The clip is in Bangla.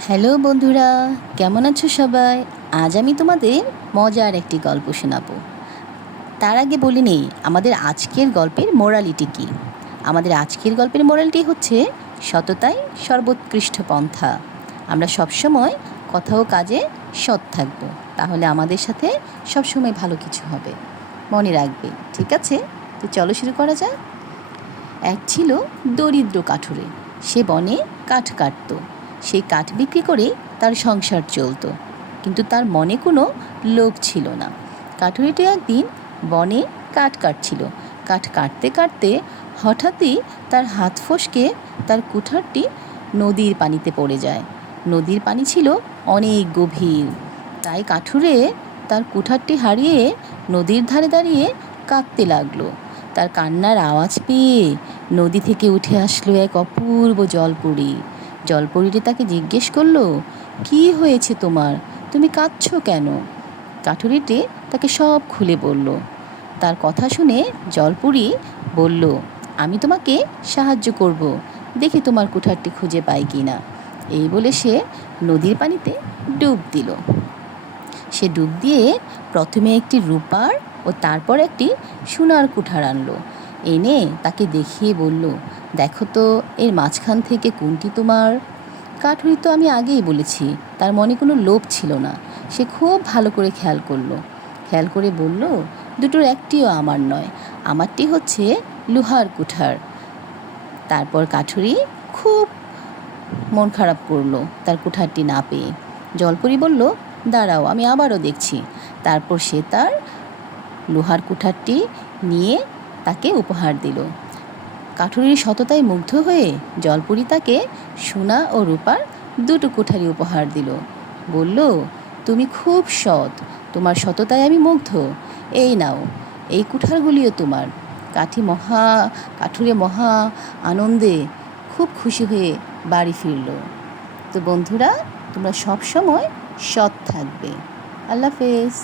হ্যালো বন্ধুরা, কেমন আছো সবাই? আজ আমি তোমাদের মজার একটি গল্প শোনাবো। তার আগে বলে নেই আমাদের আজকের গল্পের মোরালিটি কী। আমাদের আজকের গল্পের মোরালিটি হচ্ছে সততাই সর্বোৎকৃষ্ট পন্থা। আমরা সবসময় কথা ও কাজে সৎ থাকবো, তাহলে আমাদের সাথে সবসময় ভালো কিছু হবে। মনে রাখবে, ঠিক আছে? তো চলো শুরু করা যাক। এক ছিল দরিদ্র কাঠুরে। সে বনে কাঠ কাটত। সেই কাঠ বিক্রি করে তার সংসার চলত, কিন্তু তার মনে কোনো লোভ ছিল না। কাঠুরিটি একদিন বনে কাঠ কাটছিল। কাঠ কাটতে কাটতে হঠাৎই তার হাত ফসকে তার কুঠারটি নদীর পানিতে পড়ে যায়। নদীর পানি ছিল অনেক গভীর, তাই কাঠুরে তার কুঠারটি হারিয়ে নদীর ধারে দাঁড়িয়ে কাঁদতে লাগলো। তার কান্নার আওয়াজ পেয়ে নদী থেকে উঠে আসলো এক অপূর্ব জলপরী। জলপরীটি তাকে জিজ্ঞেস করলো, কি হয়েছে তোমার? তুমি কাঁদছো কেন? কাঠুরিটি তাকে সব খুলে বলল। তার কথা শুনে জলপরী বলল, আমি তোমাকে সাহায্য করব, দেখি তোমার কুঠারটি খুঁজে পাই কি না। এই বলে সে নদীর পানিতে ডুব দিল। সে ডুব দিয়ে প্রথমে একটি রূপার ও তারপর একটি সোনার কুঠার আনলো। এনে তাকে দেখিয়ে বলল, দেখো তো এর মাঝখান থেকে কোনটি তোমার? কাঠুরি তো আমি আগেই বলেছি, তার মনে কোনো লোভ ছিল না। সে খুব ভালো করে খেয়াল করে বলল, দুটোর একটিও আমার নয়, আমারটি হচ্ছে লোহার কুঠার। তারপর কাঠুরি খুব মন খারাপ করলো তার কুঠারটি না পেয়ে। জলপরি বলল, দাঁড়াও, আমি আবারও দেখছি। তারপর সে তার লোহার কুঠারটি নিয়ে তাকে উপহার দিল। কাঠুরির সততায় মুগ্ধ হয়ে জলপরি তাকে সোনা ও রূপার দুটো কুঠারি উপহার দিল। বলল, তুমি খুব সৎ, তোমার সততায় আমি মুগ্ধ। এই নাও, এই কুঠারগুলিও তোমার। কাঠুরে মহা আনন্দে খুব খুশি হয়ে বাড়ি ফিরল। তো বন্ধুরা, তোমরা সব সময় সৎ থাকবে। আল্লাহ হাফেজ।